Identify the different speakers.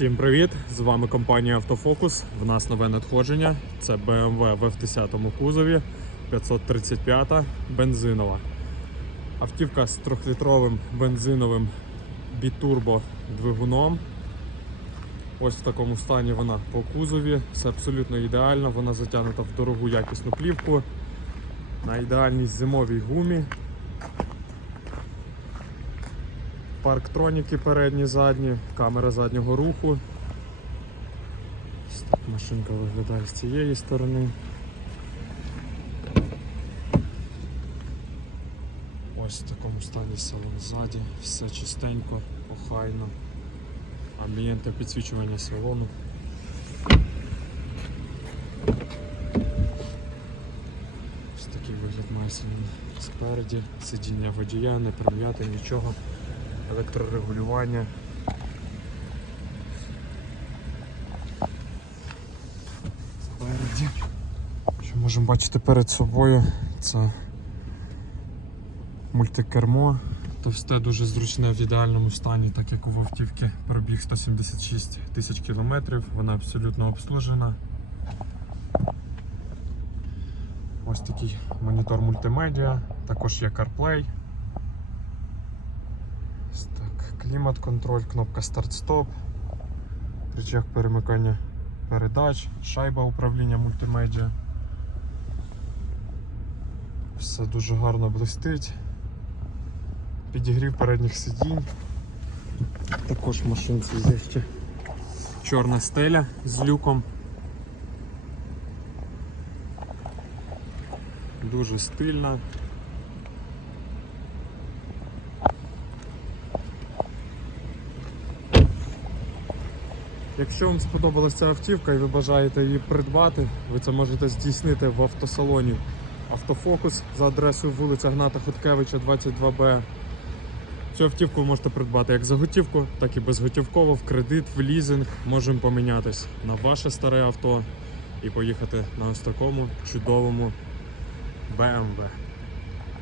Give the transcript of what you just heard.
Speaker 1: Всім привіт! З вами компанія Автофокус. В нас нове надходження. Це BMW в F10 кузові 535 бензинова. Автівка з 3-літровим бензиновим бітурбо двигуном. Ось в такому стані вона по кузові. Все абсолютно ідеально. Вона затягнута в дорогу якісну плівку на ідеальній зимовій гумі. Парктроніки передні, задні, камера заднього руху. Машинка виглядає з цієї сторони. Ось в такому стані салон ззаді, все чистенько, охайно. Амбієнте підсвічування салону. Ось такий вигляд має салон спереді, сидіння водія, не прим'яти нічого електрорегулювання. Спереді. Що можемо бачити перед собою, це мультикермо. Товсте дуже зручне в ідеальному стані, так як у автівки пробіг 176 тисяч кілометрів, вона абсолютно обслужена. Ось такий монітор мультимедіа, також є CarPlay. Ось так, клімат-контроль, кнопка старт-стоп, рычаг перемикання передач, шайба управління мультимедіа. Все дуже гарно блистить. Підігрів передніх сидінь. Також в машинці є ще чорна стеля з люком. Дуже стильна. Якщо вам сподобалася ця автівка і ви бажаєте її придбати, ви це можете здійснити в автосалоні Автофокус за адресою вулиця Гната Хуткевича, 22Б. Цю автівку ви можете придбати як за готівку, так і безготівково, в кредит, в лізинг. Можемо помінятись на ваше старе авто і поїхати на ось такому чудовому BMW.